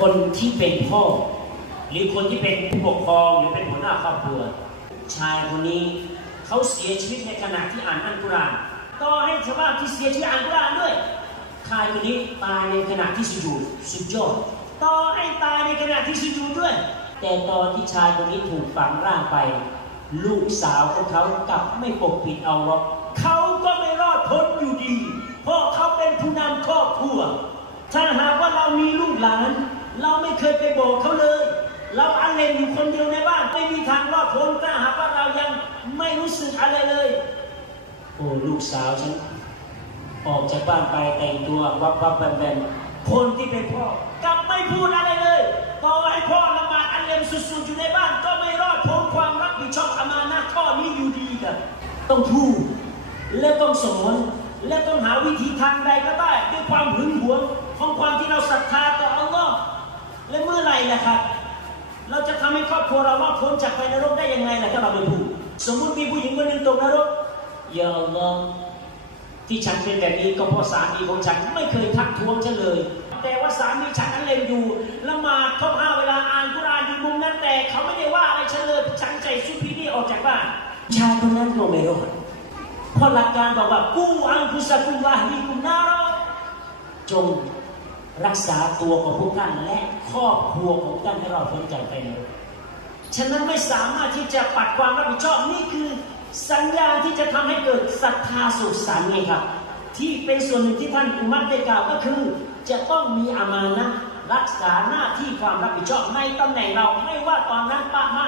คนที่เป็นพ่อ หรือคนที่เป็นผู้ปกครองหรือเป็นหัวหน้าครอบครัว ชายคนนี้เขาเสียชีวิตในขณะที่อ่านอัลกุรอานต่อให้ชาวบ้านที่เสียชีวิตอ่านกุรอานด้วยชายคนนี้ตายในขณะที่สุญูดสุดยอดต่อให้ตายในขณะที่สุญูดด้วย แต่ตอนที่ชายคนนี้ถูกฝังร่างไป ลูกสาวของเขากลับไม่ปกปิดเอาหรอกเขาก็ไม่รอดพ้นอยู่ดี เพราะเขาเป็นผู้นำครอบครัวถ้าหากว่าเรามีลูกหลาน เราไม่เคยไปบอกเขาเลย เราอันเลนอยู่คนเดียวในบ้านไม่มีทางรอดพ้นถ้าหากว่าเรายังไม่รู้สึกอะไรเลย โอ้ลูกสาวฉันออกจากบ้านไปแต่งตัววับวับแบนแบนคนที่เป็นพ่อกลับไม่พูดอะไรเลยต่อให้พ่อละหมาดอันเลนสุดๆอยู่ในบ้าน ก็ไม่รอดพ้นความรับผิดชอบอามานะข้อนี้อยู่ดีกันต้องพูดและต้องสอนและต้องหาวิธีทางใดก็ได้ ด้วยความหึงหวงของความที่เราศรัทธา ครับ เราจะทำให้ครอบครัวเรารอดพ้นจากไฟนรกได้ยังไงล่ะถ้าเราไม่พูดสมมุติมีผู้หญิงคนหนึ่งตกนรกอย่าอัลอที่ฉันเป็นแบบนี้ก็เพราะสามีของฉันไม่เคยทักท้วงฉันเลย แต่ว่าสามีฉันนั้นเล่นอยู่ละหมาดครบห้าเวลาอ่านกุรานอยู่มุมนั้นแต่เขาไม่ได้ว่าอะไรฉันเลยฉันใจสุพีนี่ออกจากบ้านชายคนนั้นก็ไม่รอดเพราะหลักการบอกว่ากู้อังคุสกุลลาฮีกุนารอจง รักษาตัวของพวกท่านและครอบครัวของท่านให้เราพ้นจากไฟนรกฉะนั้นไม่สามารถที่จะปัดความรับผิดชอบนี่คือสัญญาณที่จะทำให้เกิดศรัทธาสุขสันต์ไงครับ ที่เป็นส่วนหนึ่งที่ท่านอุมัตได้กล่าวก็คือ จะต้องมีอามานะรักษาหน้าที่ความรับผิดชอบในตำแหน่งเราไม่ว่าตอนนั้นป้ามะ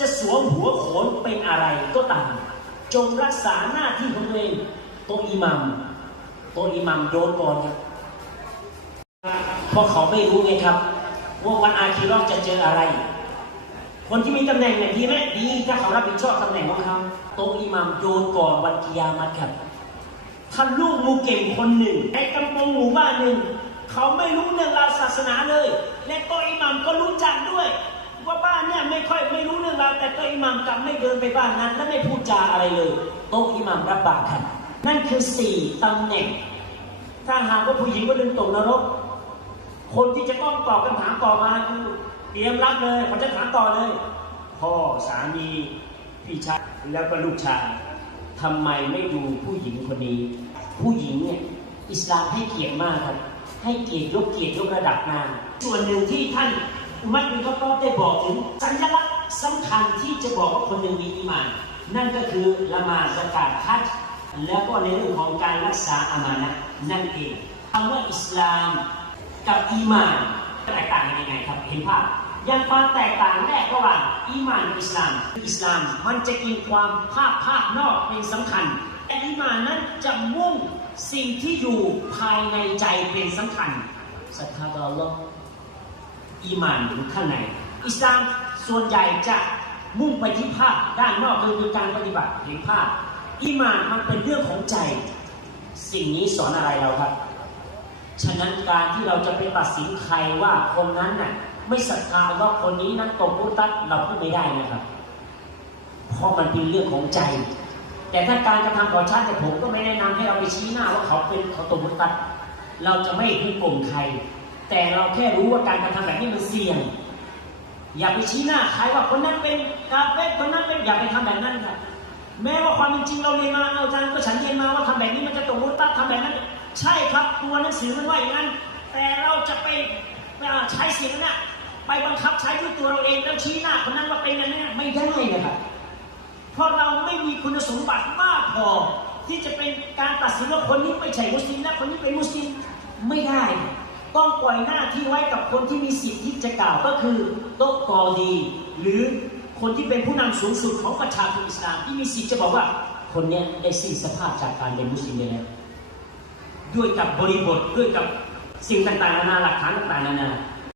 จะสวมหัวโขนเป็นอะไรก็ตามจงรักษาหน้าที่ของตัวเองตัวอิหมัมตัวอิหมัมโดนก่อนครับ เพราะเขาไม่รู้ไงครับว่าวันอาคีรอจะเจออะไร คนที่มีตำแหน่งเนี่ยดีไหมดีถ้าเขารับผิดชอบตำแหน่งของเขาโตัวอิหมัมโดนก่อนวันกิยามัตครับท่านลูกมูเก่งคนหนึ่งในกำปงหมู่บ้านหนึ่งเขาไม่รู้เรื่องราวศาสนาเลย และโตัวอิหมัมก็รู้จักด้วยว่าบ้านเนี่ยไม่ค่อยไม่รู้เรื่องราวแต่โตัวอิหมัมกลับไม่เดินไปบ้านนั้น และไม่พูดจาอะไรเลยโต๊ะอิหมัมรับบาปครับนั่นคือสี่ตำแหน่งถ้าหากว่าผู้หญิงก็ดึงตกนรก คนที่จะต้องตอบคำถามต่อมาคือเตรียมรับเลยเขาจะถามต่อเลย พ่อสามีพี่ชายแล้วก็ลูกชายทำไมไม่ดูผู้หญิงคนนี้ ผู้หญิงเนี่ยอิสลามให้เกียรติมากครับ ให้เกียรติยกเกียรติยกระดับนาส่วนหนึ่งที่ท่านอุมัตบินก็ตอบได้บอกถึงสัญลักษณ์สำคัญที่จะบอกว่าคนหนึ่งมีอีหมาน นั่นก็คือละมาสกาดฮัจแล้วก็ในเรื่องของการรักษาอามานะนั่นเองคำว่าอิสลาม กับอีมานแตกต่างกันยังไงครับเห็นภาพยังความแตกต่างแรกระหว่างอีมานกับอิสลามอิสลามมันจะกินความภาคภาคนอกเป็นสำคัญ แต่อีมานนั้นจะมุ่งสิ่งที่อยู่ภายในใจเป็นสำคัญศรัทธาต่ออัลลอฮ์อีหมานอยู่ข้างในอิสลามส่วนใหญ่จะมุ่งไปที่ภาคด้านนอกคือการปฏิบัติเห็นภาพอีมานมันเป็นเรื่องของใจ สิ่งนี้สอนอะไรเราครับ ฉะนั้นการที่เราจะไปตัดสินใครว่าคนนั้นน่ะ ไม่ศรัทธาว่าคนนี้นั้นตกมุตัดเราพูดไม่ได้นะครับ เพราะมันเป็นเรื่องของใจ แต่ถ้าการกระทำของชาติผมก็ไม่แนะนำให้เราไปชี้หน้าว่าเขาเป็นเขาตกมุตัดเราจะไม่คุกกลมใคร แต่เราแค่รู้ว่าการกระทำแบบนี้มันเสี่ยง อย่าไปชี้หน้าใครว่าคนนั้นเป็นกาเฟ่คนนั้นเป็นอย่าไปทำแบบนั้นครับแม้ว่าความจริงเราเรียนมาอาจารย์ก็ฉันเรียนมาว่าทำแบบนี้มันจะตกมุตัดทำแบบนั้น ใช่ครับตัวหนังสือมันว่าอย่างนั้น แต่เราจะไปใช้สิ่งนั้นนะไปบังคับใช้ด้วยตัวเราเองแล้วชี้หน้าคนนั้นว่าเป็นอย่างนั้นไม่ได้นะครับเพราะเราไม่มีคุณสมบัติมากพอที่จะเป็นการตัดสินว่าคนนี้ไม่ใช่มุสลิมและคนนี้เป็นมุสลิมไม่ได้ ต้องปล่อยหน้าที่ไว้กับคนที่มีสิทธิ์ที่จะกล่าวก็คือโต๊ะกอดี หรือคนที่เป็นผู้นำสูงสุดของประชาชนอิสลามที่มีสิทธิ์จะบอกว่าคนนี้ได้สิ้นสภาพจากการเป็นมุสลิมไปแล้ว ด้วยกับบริบทด้วยกับสิ่งต่างๆนานาหลักฐานต่างๆนานา